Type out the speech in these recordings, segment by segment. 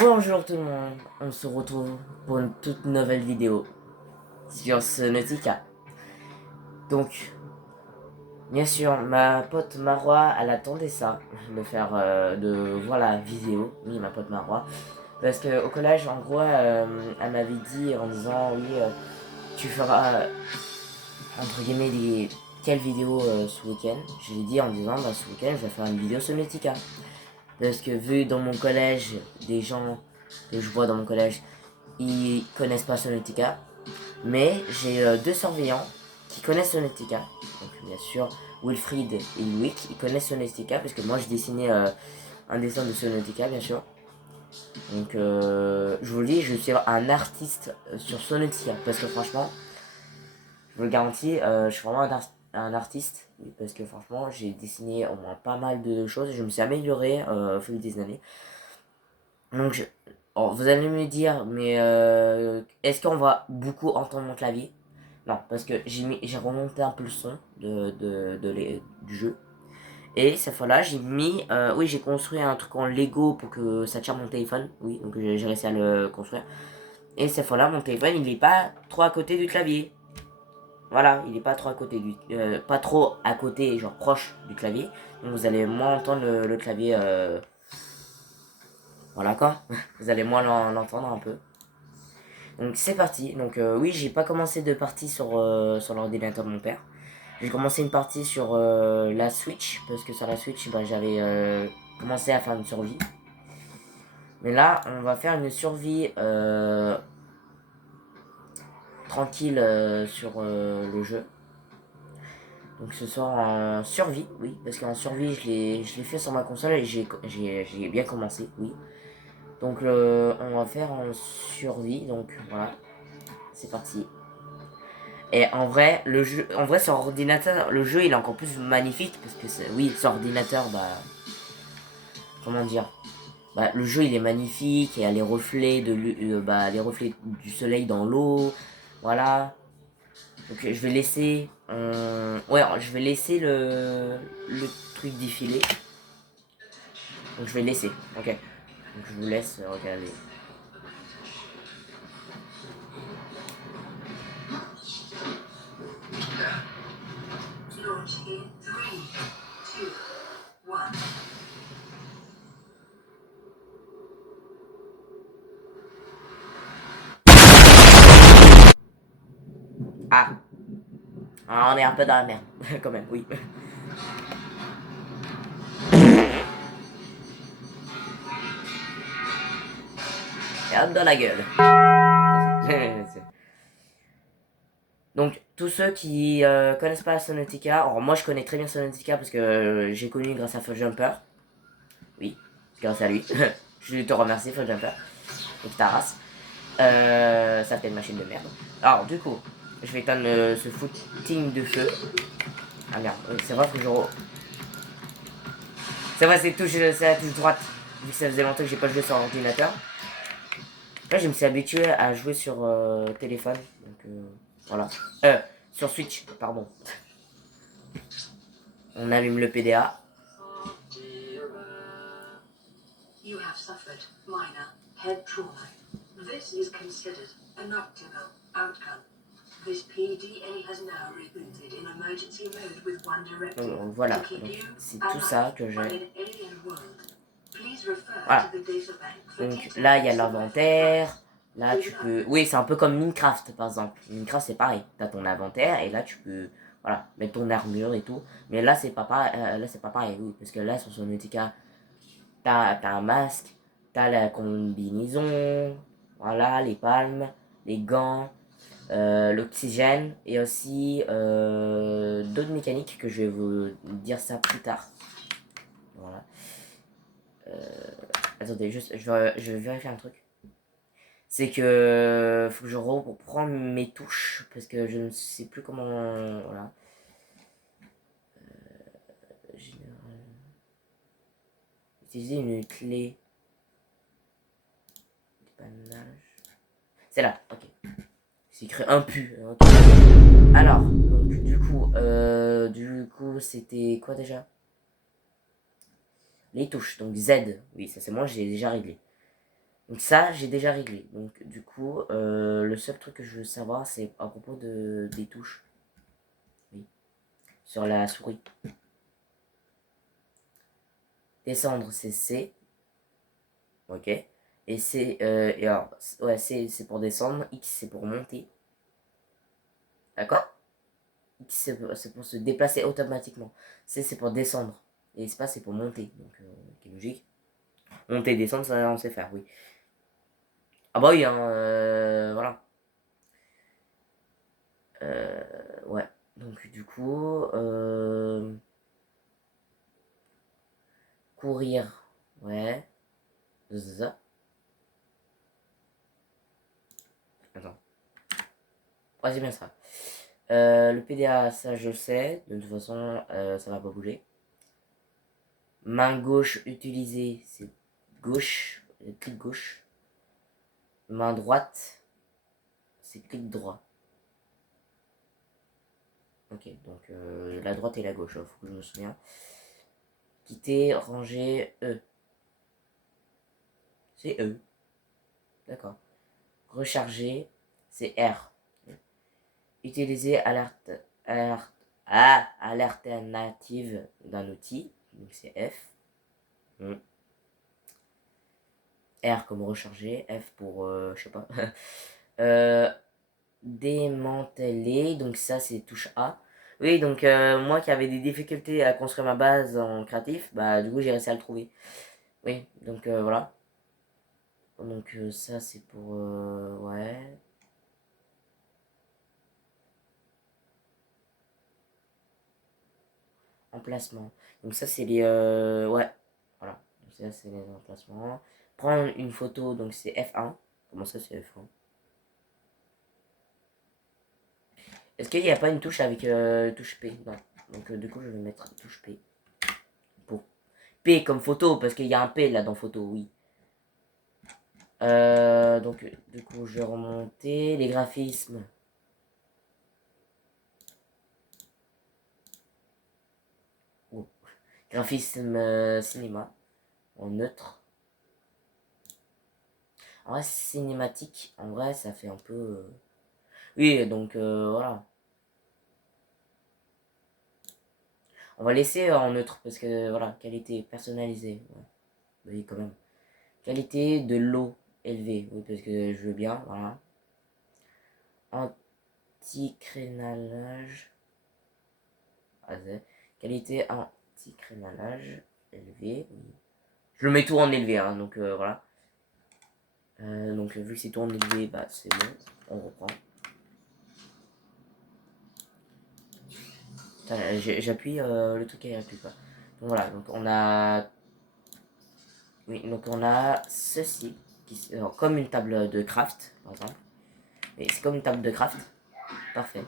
Bonjour tout le monde, on se retrouve pour une toute nouvelle vidéo sur Subnautica. Donc, bien sûr, ma pote Marwa, elle attendait ça, de faire, de voir la vidéo, oui, ma pote Marwa. Parce que au collège, en gros, elle m'avait dit en disant, oui, tu feras, entre guillemets, quelle vidéo ce week-end. Je lui ai dit en disant, bah ce week-end, je vais faire une vidéo Subnautica. Parce que vu dans mon collège, des gens que je vois dans mon collège, ils connaissent pas Subnautica. Mais j'ai deux surveillants qui connaissent Subnautica. Donc bien sûr, Wilfried et Louis, ils connaissent Subnautica parce que moi je dessinais un dessin de Subnautica bien sûr. Donc je vous le dis, je suis un artiste sur Subnautica parce que franchement, je vous le garantis, je suis vraiment un artiste. Oui, parce que franchement, j'ai dessiné au moins pas mal de choses et je me suis amélioré au fil des années. Donc oh, vous allez me dire, mais est-ce qu'on va beaucoup entendre mon clavier? Non, parce que j'ai remonté un peu le son du jeu. Et cette fois-là, j'ai mis. Oui, j'ai construit un truc en Lego pour que ça tire mon téléphone. Oui, donc j'ai réussi à le construire. Et cette fois-là, mon téléphone, il n'est pas trop à côté du clavier. Voilà, il n'est pas trop à côté pas trop à côté, genre proche du clavier. Donc vous allez moins entendre le clavier. Voilà quoi. Vous allez moins l'entendre un peu. Donc c'est parti. Donc oui, j'ai pas commencé de partie sur l'ordinateur de mon père. J'ai commencé une partie sur la Switch, parce que sur la Switch, bah, j'avais commencé à faire une survie. Mais là, on va faire une survie tranquille sur le jeu. Donc ce soir en survie, oui, parce qu'en survie, je l'ai fait sur ma console et j'ai bien commencé, oui. Donc on va faire en survie, donc voilà, c'est parti. Et en vrai, sur ordinateur, le jeu il est encore plus magnifique parce que oui, sur ordinateur, bah, comment dire, bah, le jeu il est magnifique, il y a les reflets les reflets du soleil dans l'eau, voilà. Donc je vais laisser, ouais, je vais laisser le truc défiler. Donc je vais laisser, ok. Donc je vous laisse regarder. Launch in 3, 2, 1. Ah, on est un peu dans la merde, quand même, oui. Et hop dans la gueule. Donc, tous ceux qui connaissent pas Subnautica, alors moi je connais très bien Subnautica parce que j'ai connu grâce à Fudge Jumper. Oui, grâce à lui. Je te remercie, Fudge Jumper. Et ta race. Ça fait une machine de merde. Alors, du coup, je vais éteindre ce footing de feu. Ah merde, c'est vrai que je. C'est vrai, c'est la touche droite. Vu que ça faisait longtemps que j'ai pas joué sur ordinateur. Là, je me suis habitué à jouer sur téléphone. Donc, voilà. Sur Switch, pardon. On allume le PDA. You have suffered minor head trauma. This is considered an optimal outcome. This PDA has now rebooted in emergency mode with one directive. Donc, voilà, c'est tout ça que j'ai. Voilà. Donc là, il y a l'inventaire. Là, tu peux. Oui, c'est un peu comme Minecraft, par exemple. Minecraft, c'est pareil. T'as ton inventaire et là, tu peux. Voilà, mettre ton armure et tout. Mais là, c'est pas pareil. Là, c'est pas pareil, oui. Parce que là, sur Subnautica, t'as un masque, t'as la combinaison. Voilà, les palmes, les gants, l'oxygène et aussi d'autres mécaniques que je vais vous dire ça plus tard. Voilà. Attendez, je vais vérifier un truc. C'est que faut que je reprends mes touches parce que je ne sais plus comment. Voilà. Utiliser une clé. Dépannage. C'est là, ok. C'est écrit un pu. Okay. Alors, donc du coup, c'était quoi déjà? Les touches, donc Z. Oui, ça c'est moi, j'ai déjà réglé. Donc ça, j'ai déjà réglé. Donc du coup, le seul truc que je veux savoir, c'est à propos des touches. Oui. Sur la souris. Descendre, c'est C. Ok. Et C, et alors, ouais, C, c'est pour descendre. X, c'est pour monter. D'accord? X, c'est pour se déplacer automatiquement. C, c'est pour descendre. Et espace, c'est pour monter. Donc, qui est logique. Monter, descendre, ça, on sait faire, oui. Ah bah oui, hein, voilà. Ouais. Donc, du coup, courir. Ouais. Ça. Attends. Ouais, c'est bien ça. Le PDA, ça, je le sais. De toute façon, ça va pas bouger. Main gauche utilisée, c'est gauche, clic gauche. Main droite, c'est clic droit. Ok, donc la droite et la gauche, faut que je me souvienne. Quitter, ranger, E. C'est E. D'accord. Recharger, c'est R. Utiliser alternative d'un outil, donc c'est F. R comme recharger, F pour, je sais pas. Démanteler, donc ça c'est touche A. Oui, donc moi qui avais des difficultés à construire ma base en créatif, bah du coup j'ai réussi à le trouver. Oui, donc voilà. Donc ça c'est pour... ouais. Emplacement. Donc ça c'est les... ouais, voilà. Donc ça c'est les emplacements. Prendre une photo, donc c'est F1. Comment ça c'est F1? Est-ce qu'il n'y a pas une touche avec touche P? Non. Donc du coup je vais mettre touche P. Pour P comme photo, parce qu'il y a un P là dans photo, oui. Donc, du coup, je vais remonter les graphismes. Oh. Graphisme cinéma en neutre. En vrai, cinématique, en vrai, ça fait un peu. Oui, donc voilà. On va laisser en neutre parce que voilà, qualité personnalisée. Ouais. Oui, quand même. Qualité de l'eau élevée. Oui, parce que je veux bien. Voilà. Anti-crénalage. Qualité anti-crénalage élevé. Oui. Je le mets tout en élevé, hein, donc voilà. Donc vu que c'est tout en élevé, bah c'est bon, on reprend. J'appuie le truc et il appuie pas. Donc voilà, donc on a. Oui, donc on a ceci, comme une table de craft, par exemple. Et c'est comme une table de craft. Parfait.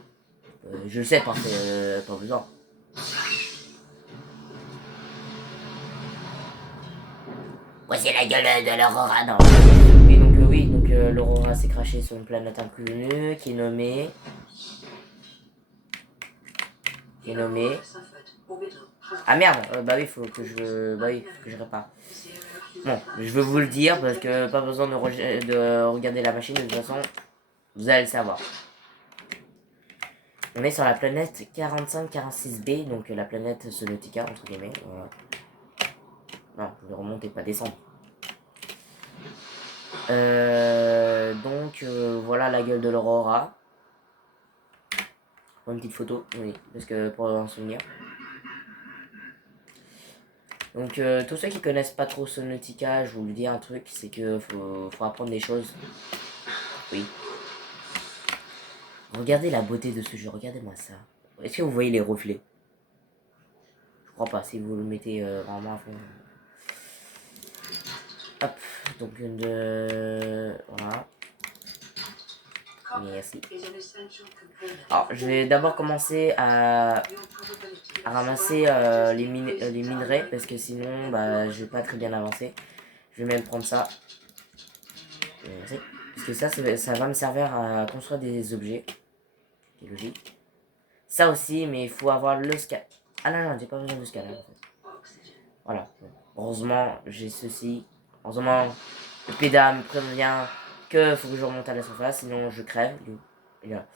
Je le sais, parfait, pas besoin. Voici la gueule de l'Aurora, non. Oui, donc l'Aurora s'est crashée sur une planète inconnue qui est nommée. Qui est nommée. Ah merde, bah oui, faut que je. Bah oui, faut que je répare. Bon, je veux vous le dire parce que pas besoin de regarder la machine, de toute façon, vous allez le savoir. On est sur la planète 4546b, donc la planète Sonotica, entre guillemets. Voilà. Non, je vais remonter, pas descendre. Donc, voilà la gueule de l'Aurora. Une petite photo, oui, parce que pour en souvenir. Donc, tous ceux qui connaissent pas trop Sonotica, je vous le dis un truc, c'est que faut apprendre des choses. Oui. Regardez la beauté de ce jeu, regardez-moi ça. Est-ce que vous voyez les reflets? Je crois pas, si vous le mettez vraiment à fond. Hop, donc voilà. Merci. Alors, je vais d'abord commencer à ramasser les minerais parce que sinon, bah, je vais pas très bien avancer. Je vais même prendre ça. Merci. Parce que ça va me servir à construire des objets. C'est logique. Ça aussi, mais il faut avoir le scanner. Ah non, non, j'ai pas besoin de scanner en fait. Voilà. Heureusement, j'ai ceci. Heureusement, Le PDA me prévient que faut que je remonte à la surface, sinon je crève. Il est là.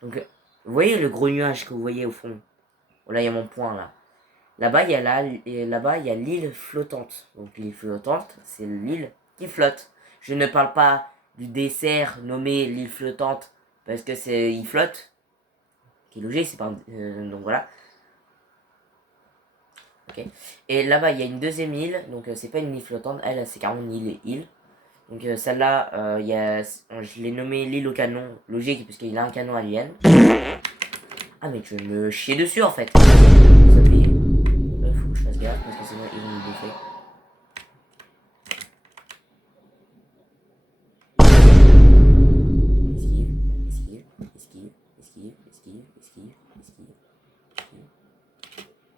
Donc, vous voyez le gros nuage que vous voyez au fond? Là, il y a mon point là. Là-bas, il y a là-bas, il y a l'île flottante. Donc l'île flottante, c'est l'île qui flotte. Je ne parle pas du dessert nommé l'île flottante parce que c'est il flotte, qui est logique, c'est pas donc voilà. Ok. Et là-bas, il y a une deuxième île, donc c'est pas une île flottante, elle c'est carrément une île. Donc celle-là, je l'ai nommée l'île au canon, logique parce qu'il a un canon alien. Ah mais tu veux me chier dessus en fait. Ça fait, faut que je fasse gaffe parce que sinon ils vont me bouffer. Esquive, esquive, esquive, esquive, esquive, esquive, esquive, esquive.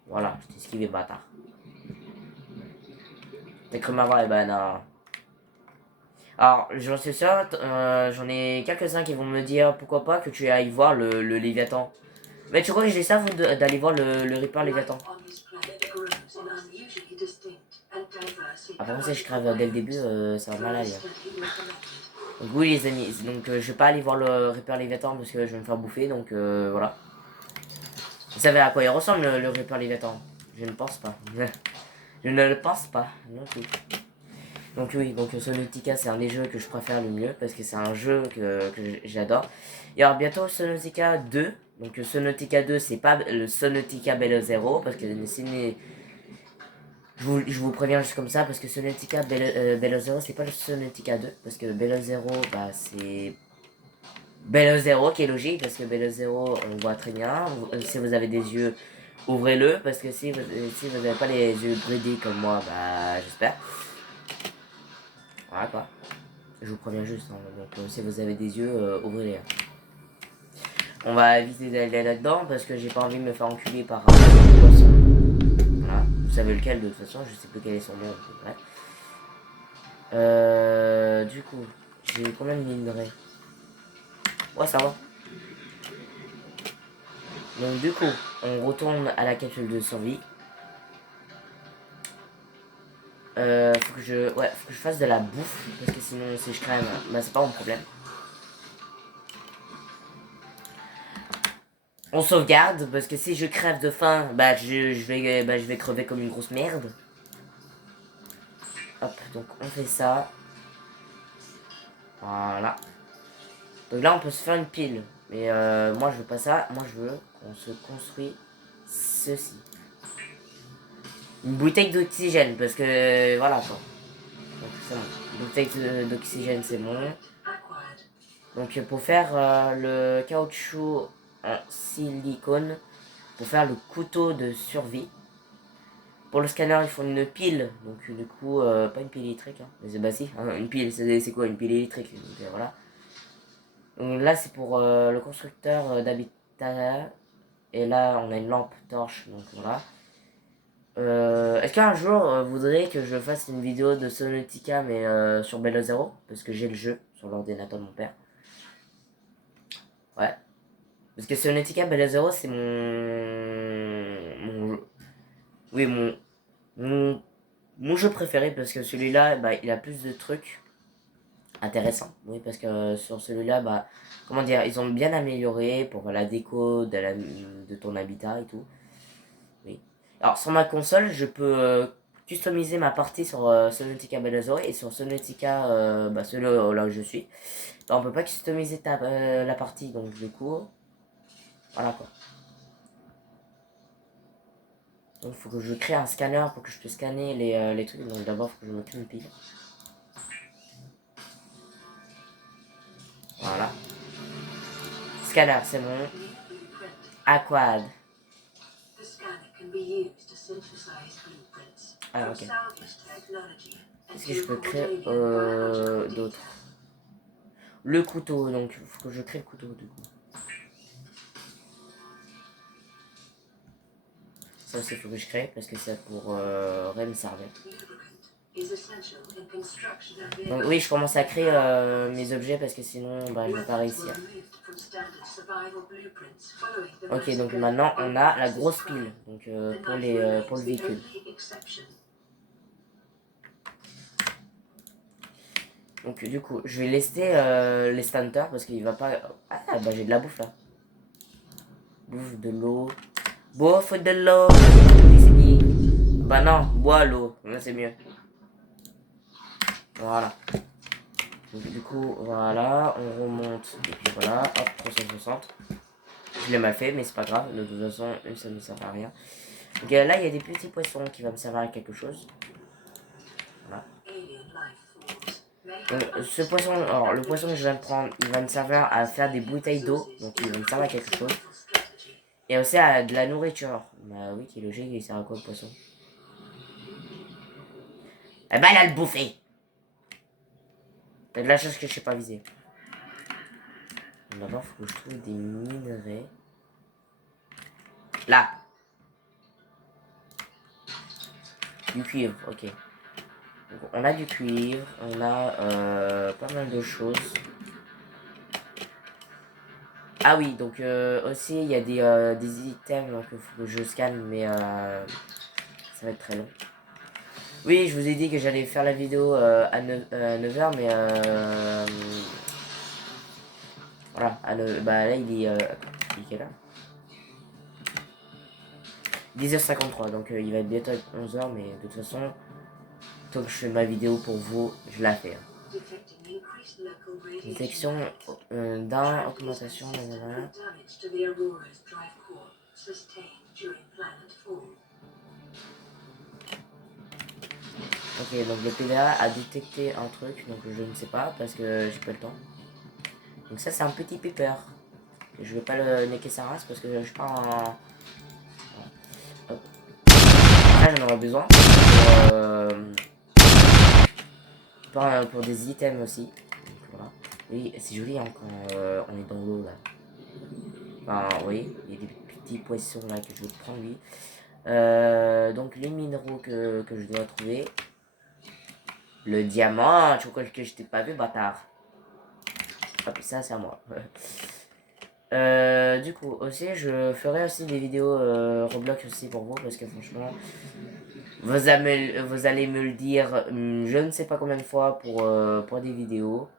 Voilà, je t'ai esquivé bâtard. T'as cru m'avoir, eh ben non. Alors, j'en suis sûr, j'en ai quelques-uns qui vont me dire pourquoi pas que tu ailles voir le Léviathan. Mais tu crois que j'ai ça d'aller voir le Reaper Léviathan? Ah, par contre, si je crève dès le début, ça va mal aller. Donc oui les amis, donc je vais pas aller voir le Reaper Léviathan parce que je vais me faire bouffer, donc voilà. Vous savez à quoi il ressemble le Reaper Léviathan? Je ne pense pas. Je ne le pense pas non plus. Donc oui, donc Subnautica c'est un des jeux que je préfère le mieux parce que c'est un jeu que j'adore. Et alors bientôt Subnautica 2. Donc Subnautica 2 c'est pas le Subnautica Below Zero parce que je vous préviens juste comme ça parce que Subnautica Below Zero c'est pas le Subnautica 2 parce que Below Zero bah c'est Below Zero qui est logique parce que Below Zero on voit très bien. Si vous avez des yeux ouvrez-le parce que si vous n'avez pas les yeux bridés comme moi bah j'espère. Voilà quoi. Je vous préviens juste, hein. Donc si vous avez des yeux, ouvrez-les. On va éviter d'aller là-dedans parce que j'ai pas envie de me faire enculer par un poisson. Voilà, vous savez lequel de toute façon, je sais plus quel est son nom. Bref. Du coup, j'ai combien de minerais? Ouais, ça va. Donc du coup, on retourne à la capsule de survie. Faut que je fasse de la bouffe parce que sinon si je crève, bah c'est pas mon problème. On sauvegarde parce que si je crève de faim, bah je vais crever comme une grosse merde. Hop, donc on fait ça. Voilà. Donc là on peut se faire une pile. Mais moi je veux pas ça. Moi je veux qu'on se construit ceci. Une bouteille d'oxygène parce que voilà quoi. Donc c'est bon. Une bouteille d'oxygène c'est bon. Donc pour faire le caoutchouc en silicone, pour faire le couteau de survie. Pour le scanner, il faut une pile. Donc du coup, pas une pile électrique. Hein. Mais c'est bah si, hein, une pile, c'est quoi une pile électrique? Donc voilà. Donc là, c'est pour le constructeur d'habitat. Et là, on a une lampe torche. Donc voilà. Est-ce qu'un jour, vous voudrez que je fasse une vidéo de Subnautica, mais sur Bello Zero? Parce que j'ai le jeu sur l'ordinateur de mon père. Ouais. Parce que Subnautica Bello Zero, c'est mon jeu. Oui, mon, mon jeu préféré parce que celui-là, bah, il a plus de trucs intéressants. Oui, parce que sur celui-là, bah, comment dire, ils ont bien amélioré pour la déco de ton habitat et tout. Oui. Alors, sur ma console, je peux customiser ma partie sur Subnautica Belozoe et sur Subnautica, bah, celui là où je suis. Bah, on peut pas customiser la partie, donc du coup, voilà quoi. Donc, il faut que je crée un scanner pour que je puisse scanner les trucs. Donc, d'abord, il faut que je me crée une pile. Voilà. Scanner, c'est bon. Aquad. Ah, ok. Est-ce que je peux créer d'autres? Le couteau, donc il faut que je crée le couteau du coup. Ça aussi, il faut que je crée parce que ça pourrait me servir. Donc oui, je commence à créer mes objets parce que sinon, bah, je vais pas réussir. Ok, donc maintenant, on a la grosse pile donc, pour le véhicule. Donc du coup, je vais laisser les stunters parce qu'il va pas... Ah bah j'ai de la bouffe là. Bouffe de l'eau. Bouffe de l'eau. Oui, c'est qui? Bah non, bois l'eau. Là c'est mieux. Voilà. Donc, du coup, voilà, on remonte. Et puis voilà, hop, 360. Je l'ai mal fait, mais c'est pas grave. De toute façon, ça ne sert à rien. Donc là, il y a des petits poissons qui vont me servir à quelque chose. Voilà. Ce poisson, alors le poisson que je viens de prendre, il va me servir à faire des bouteilles d'eau. Donc il va me servir à quelque chose. Et aussi à de la nourriture. Bah oui, qui est logique, il sert à quoi le poisson? Eh ben, il a le bouffé. C'est de la chose que je sais pas viser. D'abord, il faut que je trouve des minerais. Là. Du cuivre, ok. Donc, on a du cuivre, on a pas mal de choses. Ah oui, donc aussi il y a des items donc, il faut que je scanne, mais ça va être très long. Oui, je vous ai dit que j'allais faire la vidéo à 9h, mais voilà, bah là il est quelle heure? 10h53, donc il va être bientôt 11h, mais de toute façon, tant que je fais ma vidéo pour vous, je la fais. Détection d'un, augmentation, blablabla. Ok, donc le PDA a détecté un truc, donc je ne sais pas parce que j'ai pas le temps. Donc ça c'est un petit pepper. Je vais pas le niquer sa race parce que je pars en... Hop. Là j'en aurais besoin pour des items aussi. Donc, voilà. Oui, c'est joli hein, quand on est dans l'eau là. Enfin oui, il y a des petits poissons là que je veux prendre oui. Donc les minéraux que je dois trouver. Le diamant, tu crois que je t'ai pas vu bâtard. Hop, ça c'est à moi. Du coup, aussi, je ferai aussi des vidéos Roblox aussi pour vous parce que franchement, vous allez me le dire je ne sais pas combien de fois pour des vidéos.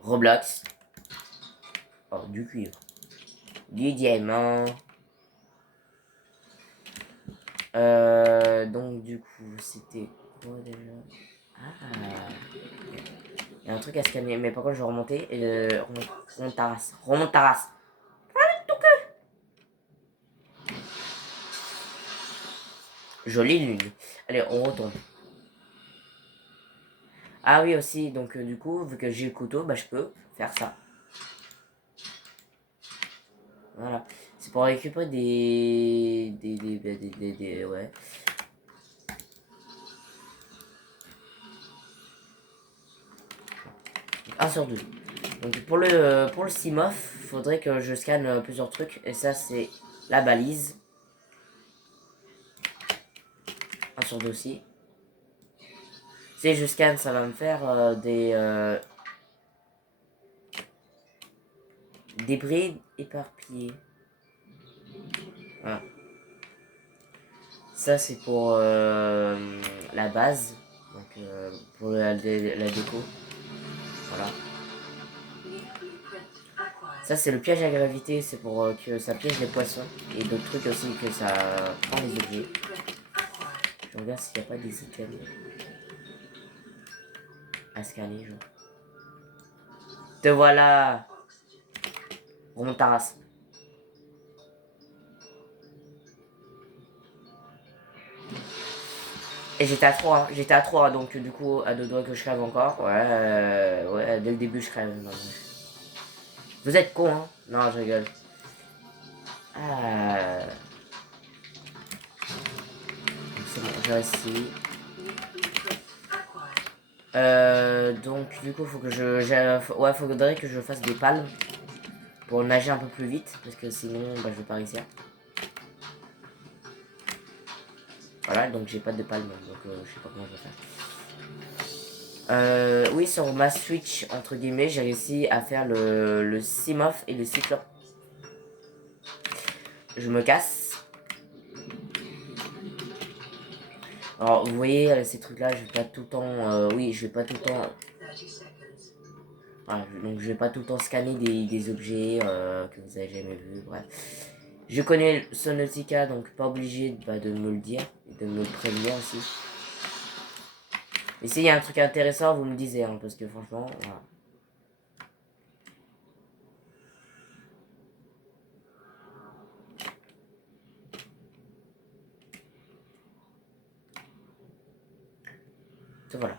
Roblox. Oh, du cuivre. Du diamant. Donc, du coup, c'était quoi déjà? Ah, il y a un truc à scanner, mais par contre, je vais remonter. Remonte ta race. Remonte ta race. Jolie lune. Allez, on retourne. Ah oui, aussi, donc du coup, vu que j'ai le couteau, bah je peux faire ça. Voilà. C'est pour récupérer ouais. Un sur deux. Donc pour le Simof, faudrait que je scanne plusieurs trucs. Et ça, c'est la balise. Un sur deux aussi. Si je scanne, ça va me faire des brides éparpillées. Voilà. Ça, c'est pour la base. Donc, pour la déco. Voilà. Ça, c'est le piège à gravité. C'est pour que ça piège les poissons. Et d'autres trucs aussi que ça prend les objets. Je regarde s'il n'y a pas des items à scanner, genre. Te voilà! Remonte ta race. Et j'étais à 3, hein. J'étais à 3, donc du coup, à deux doigts que je crève encore. Ouais, ouais, dès le début, je crève. Non, vous êtes con, hein? Non, je rigole. Ah. C'est bon, j'ai réussi. Donc, du coup, faut que ouais, faudrait que je fasse des palmes pour nager un peu plus vite, parce que sinon, bah, je vais pas réussir. Voilà, donc j'ai pas de palme, donc je sais pas comment je vais faire. Oui, sur ma Switch, entre guillemets, j'ai réussi à faire le Simof et le Cyclope. Je me casse. Alors, vous voyez, ces trucs-là, je vais pas tout le temps... oui, je vais pas tout le temps Voilà, donc je vais pas tout le temps scanner des objets que vous avez jamais vus, bref. Je connais Subnautica, donc pas obligé de me le dire, et de me le prévenir aussi. Et s'il y a un truc intéressant, vous me disiez, hein, parce que franchement, voilà. Donc, voilà.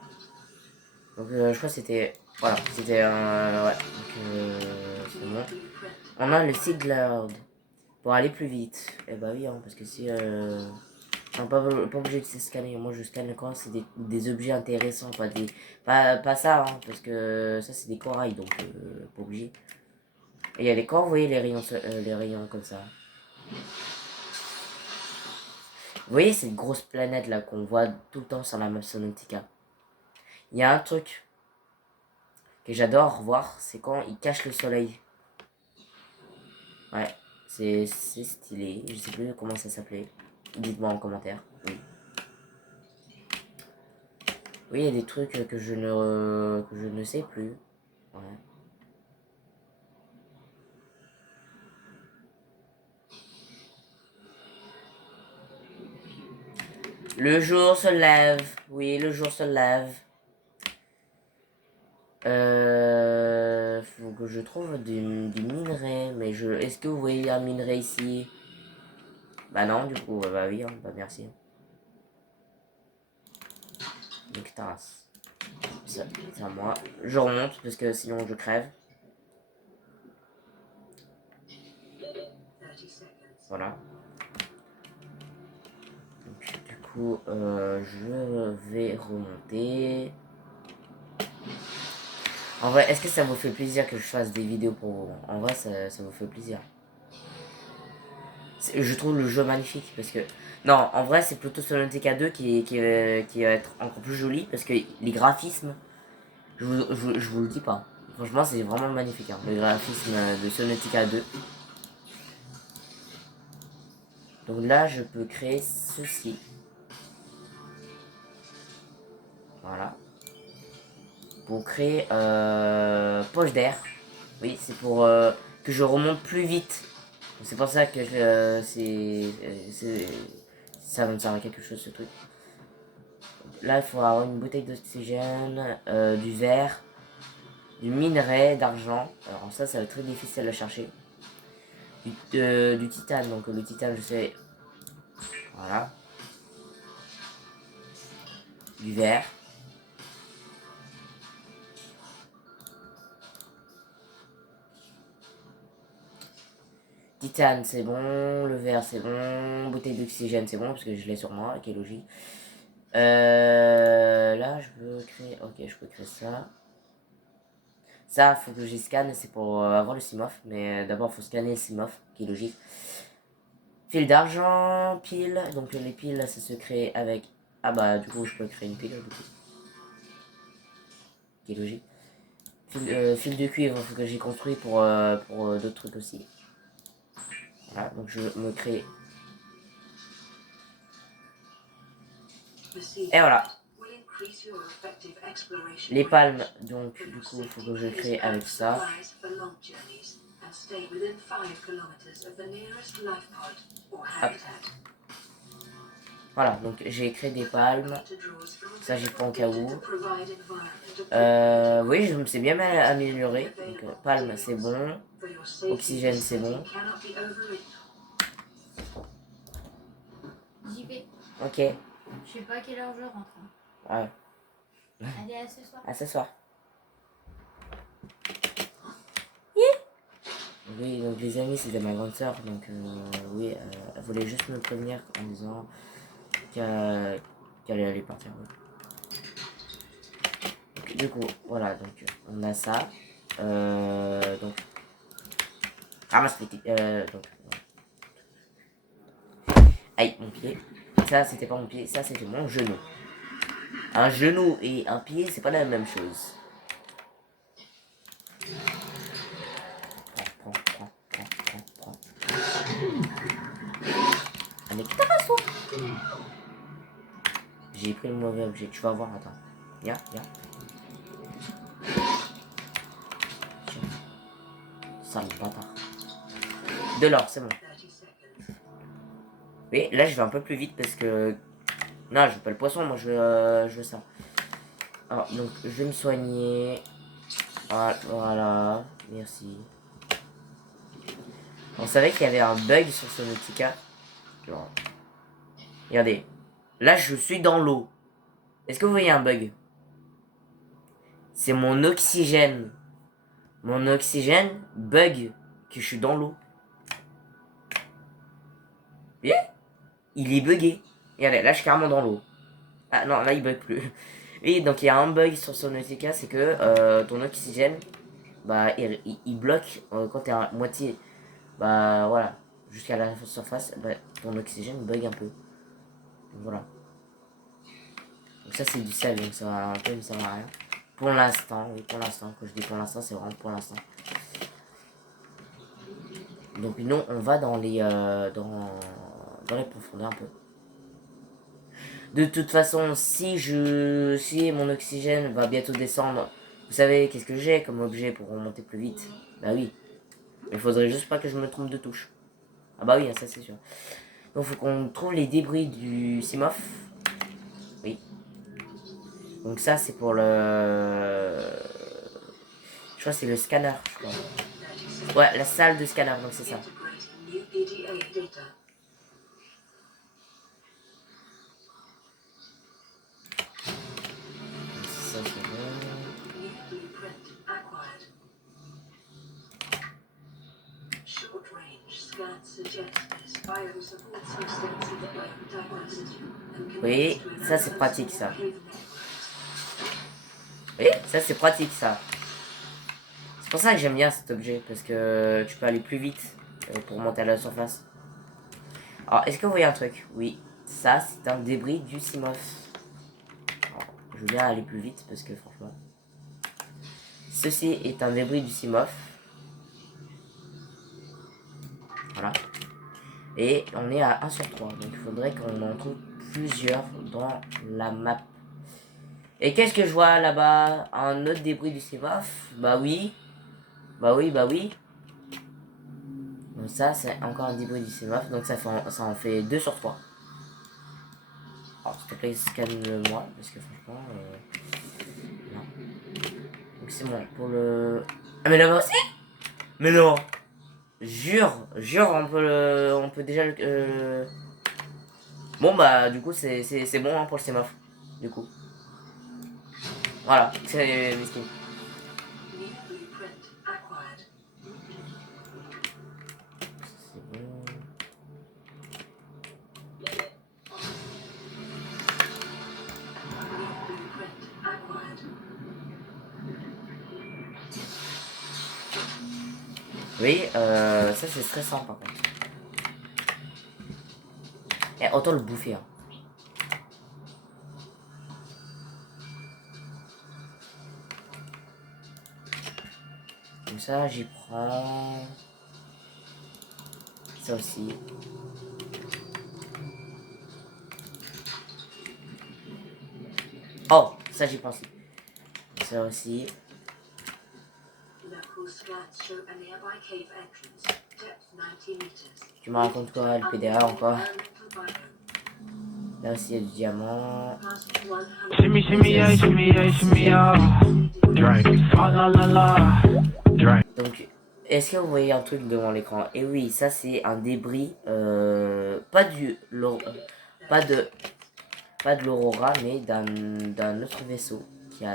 Donc je crois que c'était... Voilà, c'était un... ouais, donc c'est bon. On a le Seedlord. Pour aller plus vite. Eh bah oui, hein, parce que si... non, pas obligé de se scanner. Moi, je scanne quand c'est des objets intéressants, pas ça, hein, parce que ça, c'est des corails, donc pas obligé. Et il y a les corps, vous voyez les rayons comme ça. Vous voyez cette grosse planète là qu'on voit tout le temps sur la map Subnautica. Il y a un truc que j'adore voir, c'est quand il cache le soleil. Ouais, c'est stylé. Je sais plus comment ça s'appelait. Dites-moi en commentaire. Oui. Oui, il y a des trucs que je ne sais plus. Ouais. Le jour se lève. Oui, le jour se lève. Faut que je trouve du minerai. Mais est-ce que vous voyez un minerai ici? Bah non, du coup, bah oui, hein, bah merci. Donc tasse. Ça, c'est à moi. Je remonte parce que sinon je crève. Voilà. Donc, du coup, je vais remonter. En vrai, est-ce que ça vous fait plaisir que je fasse des vidéos pour vous? En vrai, ça vous fait plaisir. Je trouve le jeu magnifique parce que... Non, en vrai, c'est plutôt Subnautica 2 qui va être encore plus joli parce que les graphismes, je vous le dis pas. Franchement, c'est vraiment magnifique, hein, le graphisme de Subnautica 2. Donc là, je peux créer ceci. Voilà. Pour créer poche d'air. Oui, c'est pour que je remonte plus vite. C'est pour ça que ça va me servir à quelque chose ce truc. Là, il faudra avoir une bouteille d'oxygène, du verre, du minerai, d'argent. Alors ça va être très difficile à chercher. Du titane, donc le titane, je sais. Voilà. Du verre. Titane, c'est bon. Le verre, c'est bon. Bouteille d'oxygène, c'est bon, parce que je l'ai sur moi, qui est logique. Là, je peux créer... Ok, je peux créer ça. Ça, faut que j'y scanne, c'est pour avoir le Simof. Mais d'abord, faut scanner le Simof, qui est logique. Fil d'argent, pile. Donc les piles, ça se crée avec... Ah bah, du coup, je peux créer une pile, du coup. Qui est logique. Fil de cuivre, faut que j'ai construit pour d'autres trucs aussi. Voilà, donc je me crée... Et voilà. Les palmes, donc du coup, il faut que je crée avec ça. Hop. Voilà, donc j'ai créé des palmes. Ça, j'ai pris en cas où. Oui, je me suis bien amélioré. Donc, palme, c'est bon. Oxygène, c'est bon. J'y vais. Ok. Je sais pas à quelle heure je rentre. Ouais. Allez, à ce soir. À ce soir. Oui, donc les amis, c'était ma grande soeur. Donc, oui, elle voulait juste me prévenir en disant qu'elle allait partir. Oui. Donc, du coup, voilà, donc on a ça. Donc, ramasse les donc, aïe, mon pied. Ça, c'était pas mon pied, ça, c'était mon genou. Un genou et un pied, c'est pas la même chose. Prends. Allez, j'ai pris le mauvais objet, tu vas voir, attends. Viens. Sale bâtard. De l'or, c'est bon. Oui, là je vais un peu plus vite parce que... Non, je veux pas le poisson, moi je veux ça. Alors, donc je vais me soigner. Voilà, merci. On savait qu'il y avait un bug sur Subnautica. Genre... Regardez, là je suis dans l'eau. Est-ce que vous voyez un bug? C'est mon oxygène. Mon oxygène bug que je suis dans l'eau. Vous voyez? Il est bugué. Regardez, là je suis carrément dans l'eau. Ah non, là il bug plus. Oui, donc il y a un bug sur Subnautica, c'est que ton oxygène, bah, il bloque quand t'es à moitié, bah voilà, jusqu'à la surface, bah, ton oxygène bug un peu. Donc, voilà. Donc ça c'est du sel, donc ça va un peu, mais ça va rien. Pour l'instant, oui, pour l'instant, quand je dis pour l'instant, c'est vraiment pour l'instant. Donc nous, on va dans les, dans les profondeurs un peu. De toute façon, si mon oxygène va bientôt descendre, vous savez qu'est-ce que j'ai comme objet pour remonter plus vite? Bah oui. Il faudrait juste pas que je me trompe de touche. Ah bah oui, ça c'est sûr. Donc faut qu'on trouve les débris du Simof. Oui. Donc ça c'est pour le... Je crois que c'est le scanner, je crois. Ouais, la salle de scanner, donc c'est ça. Ça c'est bon. Oui, ça c'est pratique ça. Oui, ça c'est pratique ça. C'est pour ça que j'aime bien cet objet, parce que tu peux aller plus vite pour monter à la surface. Alors, est-ce que vous voyez un truc? Oui, ça c'est un débris du Simof. Alors, je veux bien aller plus vite, parce que franchement... Ceci est un débris du Simof. Voilà. Et on est à 1 sur 3. Donc il faudrait qu'on en trouve plusieurs dans la map. Et qu'est-ce que je vois là-bas? Un autre débris du Simof? Bah oui. Bah oui, bah oui. Donc ça, c'est encore un débris du Simof. Donc ça en fait 2 sur 3. Alors s'il te plaît, scanne-le-moi. Parce que franchement... non. Donc c'est bon. Pour le... Ah mais là-bas aussi? Mais non. Jure, on peut déjà le... Bon bah du coup c'est bon hein, pour le Simof. Du coup. Voilà, c'est miskin. C'est bon. Oui, ça c'est stressant par contre. Et autant le bouffer. Hein. Comme ça, j'y prends. Ça aussi. Oh, ça j'y pense. Ça aussi. Tu me racontes quoi, le PDA encore? Là aussi il y a du diamant. Shimmy, shimmy, yeah, shimmy, yeah, shimmy, yeah. Drink. Ah la la la. Drink. Donc, est-ce que vous voyez un truc devant l'écran? Et oui, ça c'est un débris, pas de l'Aurora, mais d'un autre vaisseau qui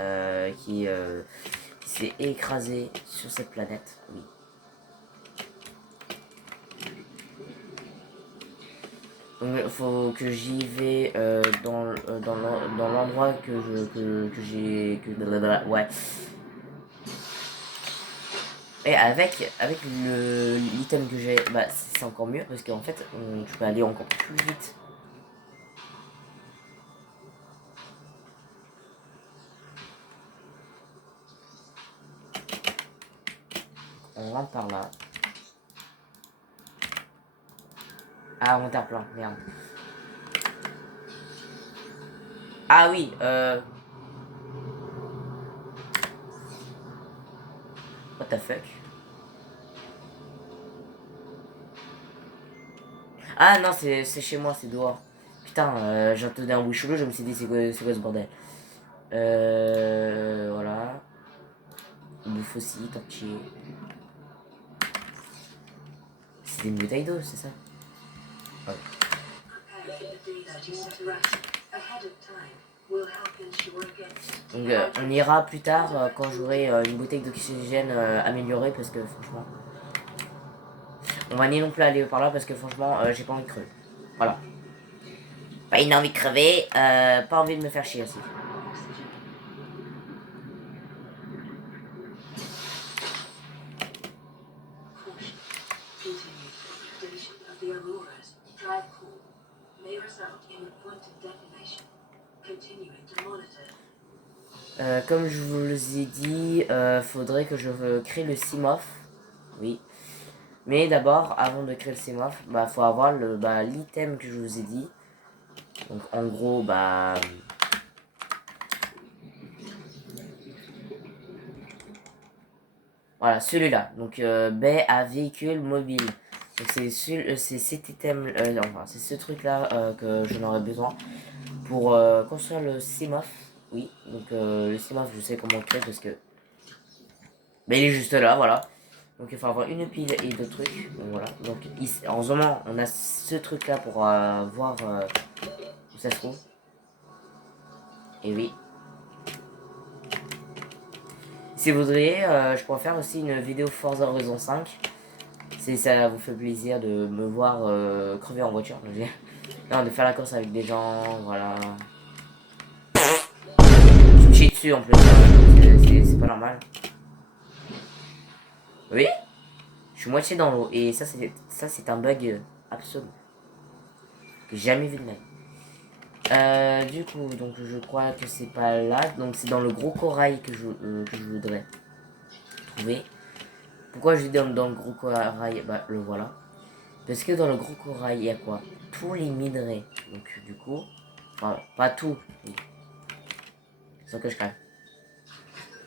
s'est écrasé sur cette planète. Oui. Donc il faut que j'y vais dans l'endroit que j'ai... Ouais. Et avec l'item que j'ai, bah, c'est encore mieux parce qu'en fait, tu peux aller encore plus vite. On rentre par là. Ah, inventaire plein, merde. Ah oui, what the fuck? Ah non, c'est chez moi, c'est dehors. Putain, j'entendais un bruit chelou, je me suis dit c'est quoi ce bordel. Voilà. Il bouffe aussi, tant que tu c'est une bouteille d'eau, c'est ça? Ouais. Donc on ira plus tard quand j'aurai une bouteille d'oxygène améliorée parce que franchement... On va ni non plus aller par là parce que franchement j'ai pas envie de crever. Voilà. Pas une envie de crever, pas envie de me faire chier aussi. Comme je vous ai dit, faudrait que je crée le CMOF. Oui. Mais d'abord, avant de créer le CMOF, bah faut avoir le l'item que je vous ai dit. Donc en gros, voilà, celui-là. Donc baie à véhicule mobile. Donc c'est cet item, enfin, c'est ce truc-là que j'en aurais besoin pour construire le CMOF. Oui, donc le CMOF, je sais comment le créer parce que... il est juste là, voilà. Donc il faut avoir une pile et deux trucs. Donc voilà. Donc ici, en zoomant, on a ce truc là pour voir où ça se trouve. Et oui. Si vous voudriez, je pourrais faire aussi une vidéo Forza Horizon 5. Si ça vous fait plaisir de me voir crever en voiture. Non, de faire la course avec des gens, voilà. Je me chie dessus en plus, c'est pas normal. Oui, je suis moitié dans l'eau et ça c'est un bug absolu que j'ai jamais vu de ma vie. Du coup, donc je crois que c'est pas là, donc c'est dans le gros corail que je voudrais trouver. Pourquoi je dis dans le gros corail? Bah le voilà. Parce que dans le gros corail, il y a quoi? Tous les minerais. Donc du coup, enfin pas tout, oui. Sans que je crève.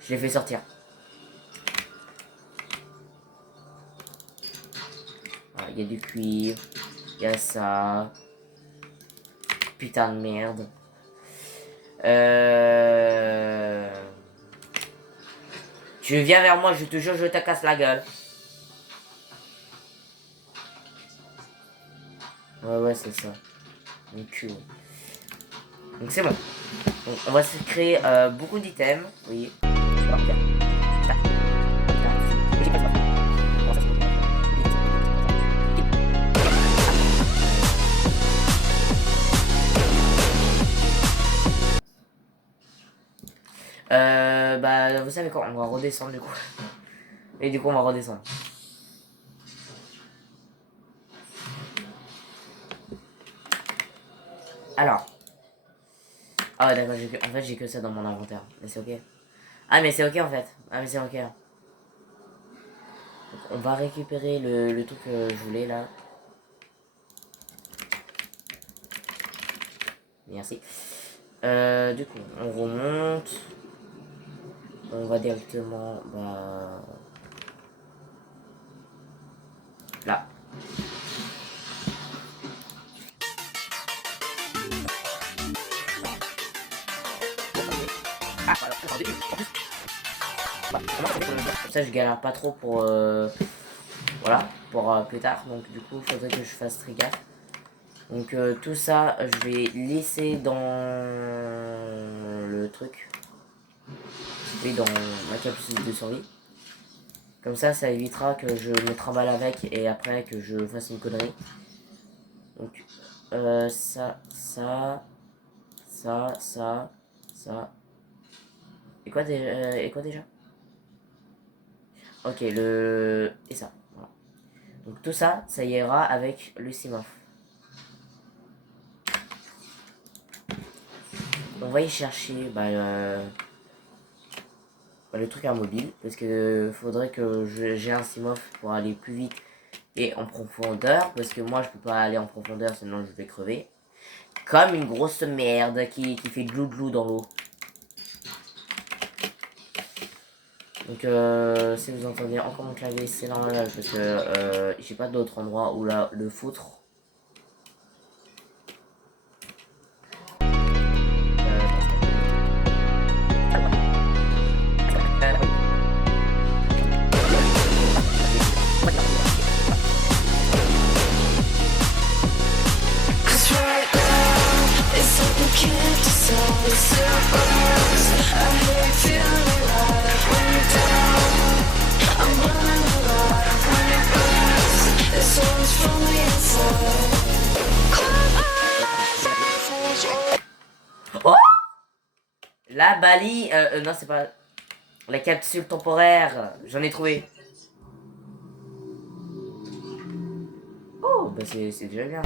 Je l'ai fait sortir. Voilà, il y a du cuivre, il y a ça. Putain de merde. Tu viens vers moi, je te jure, je te casse la gueule. Ouais, c'est ça. Mon cul. Donc c'est bon. Donc, on va se créer beaucoup d'items. Oui. Vous savez quoi, on va redescendre du coup. Et du coup, on va redescendre. Alors. Ah ouais, d'accord, en fait, j'ai que ça dans mon inventaire. Mais c'est ok. Ah, mais c'est ok en fait. Ah, mais c'est ok. Donc, on va récupérer le truc que je voulais là. Merci. Du coup, on remonte. On va directement là. Ah, voilà, comme ça je galère pas trop pour voilà, pour plus tard. Donc du coup, il faudrait que je fasse très gaffe. Donc tout ça, je vais laisser dans le truc. Oui, dans ma capsule de survie. Comme ça évitera que je me trimballe avec et après que je fasse une connerie. Donc ça. Et quoi déjà? Ok, et ça. Voilà. Donc tout ça, ça ira avec le CMOF. On va y chercher le truc à mobile. Parce que faudrait que j'ai un CMOF pour aller plus vite et en profondeur. Parce que moi, je peux pas aller en profondeur, sinon je vais crever. Comme une grosse merde qui fait glou-glou dans l'eau. Donc si vous entendez encore mon clavier, c'est normal parce que j'ai pas d'autre endroit où là le foutre. La Bali, non c'est pas... La capsule temporaire, j'en ai trouvé. Oh, bah c'est déjà bien.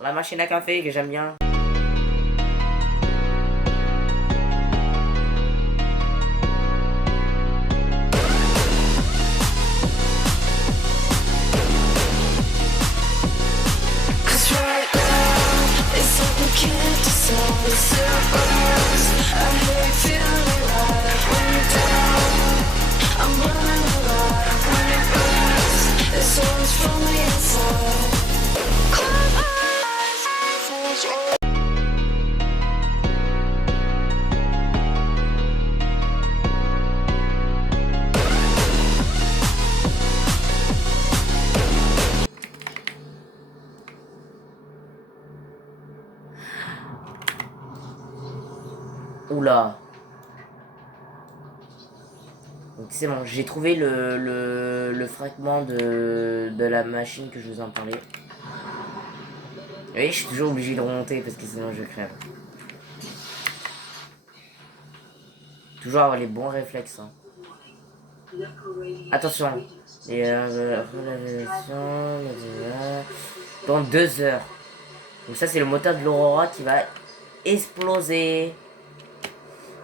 La machine à café que j'aime bien. Oula. Donc c'est bon, j'ai trouvé le fragment de la machine que je vous en parlais. Oui, je suis toujours obligé de remonter parce que sinon je crève. Toujours avoir les bons réflexes. Hein. Attention. Et dans 2 heures. Donc ça c'est le moteur de l'Aurora qui va exploser.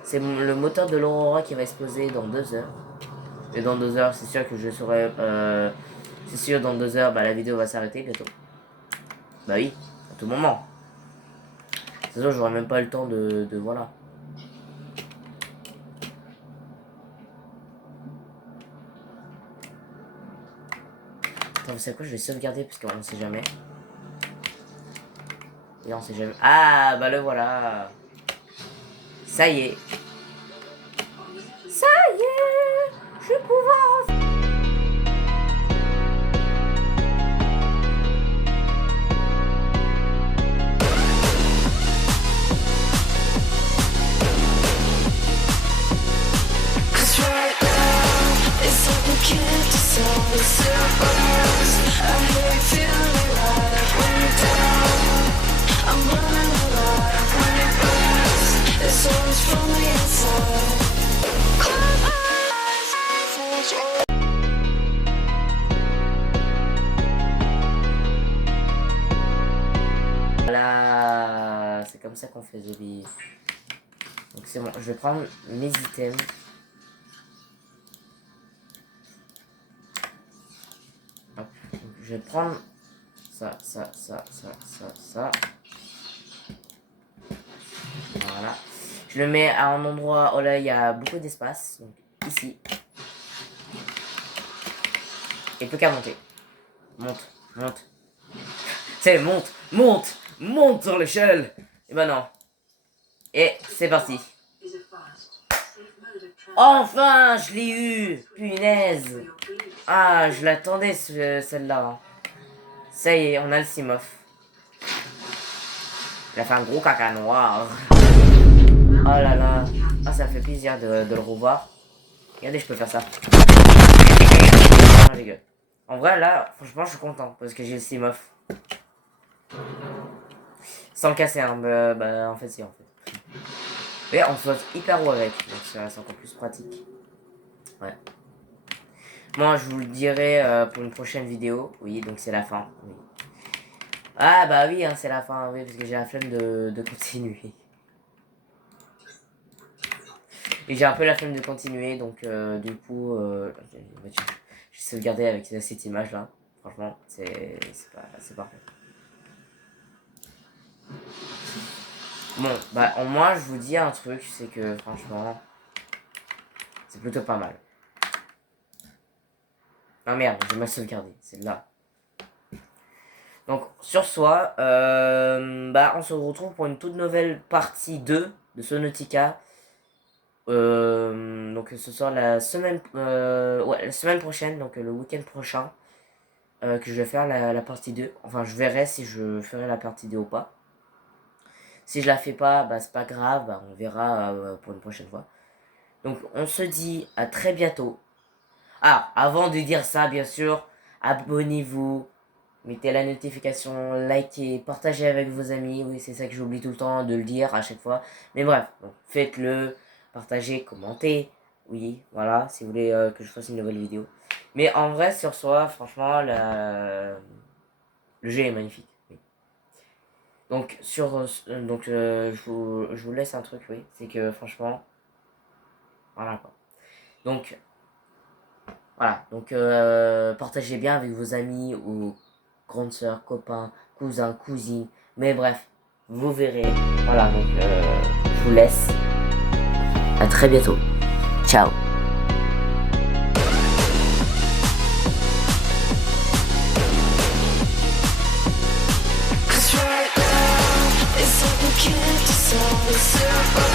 C'est le moteur de l'Aurora qui va exploser dans 2 heures. Et dans 2 heures, c'est sûr que je serai... c'est sûr, dans 2 heures, bah, la vidéo va s'arrêter bientôt. Bah oui, à tout moment. De toute façon, j'aurai même pas le temps de voilà. Attends, vous savez quoi, je vais sauvegarder parce qu'on sait jamais. Et on sait jamais. Ah, bah le voilà. Ça y est. Ça y est. Je vais pouvoir... Voilà, c'est comme ça qu'on fait Zombie. Donc c'est bon, je vais prendre mes items. Hop. Donc, je vais prendre ça. Voilà. Je le mets à un endroit où là il y a beaucoup d'espace. Donc ici. Et plus qu'à monter. Monte. C'est monte sur l'échelle. Et ben non. Et c'est parti. Enfin, je l'ai eu. Punaise. Ah, je l'attendais celle-là. Ça y est, on a le Simof. Il a fait un gros caca noir. Oh là là. Ah, ça me fait plaisir de le revoir. Regardez, je peux faire ça. En vrai, là, franchement, je suis content parce que j'ai le Simof. Sans le casser, hein. Bah, en fait, si, en fait. Mais on saute hyper haut avec. Donc, c'est encore plus pratique. Ouais. Moi, je vous le dirai pour une prochaine vidéo. Oui, donc c'est la fin. Oui. Ah, bah oui, hein, c'est la fin. Oui, parce que j'ai la flemme de continuer. Et j'ai un peu la flemme de continuer. Donc, du coup, je vais sauvegarder avec cette image-là. Franchement, c'est parfait. Bon, bah, au moins, je vous dis un truc. C'est que, franchement, c'est plutôt pas mal. Ah merde, j'ai mal sauvegardé, c'est là. Donc sur soi, on se retrouve pour une toute nouvelle partie 2 de Subnautica. Donc ce sera la semaine, la semaine prochaine, donc le week-end prochain, que je vais faire la partie 2. Enfin, je verrai si je ferai la partie 2 ou pas. Si je la fais pas, c'est pas grave, on verra pour une prochaine fois. Donc on se dit à très bientôt. Ah, avant de dire ça, bien sûr, abonnez-vous, mettez la notification, likez, partagez avec vos amis. Oui, c'est ça que j'oublie tout le temps de le dire à chaque fois. Mais bref, donc faites-le, partagez, commentez. Oui, voilà, si vous voulez que je fasse une nouvelle vidéo. Mais en vrai, sur soi, franchement, le jeu est magnifique. Oui. Donc, je vous laisse un truc, oui. C'est que franchement, voilà quoi. Donc, voilà. Donc, partagez bien avec vos amis ou grandes sœurs, copains, cousins, cousines. Mais bref, vous verrez. Voilà, donc je vous laisse. À très bientôt. Ciao. Cause right now, it's all we can't decide.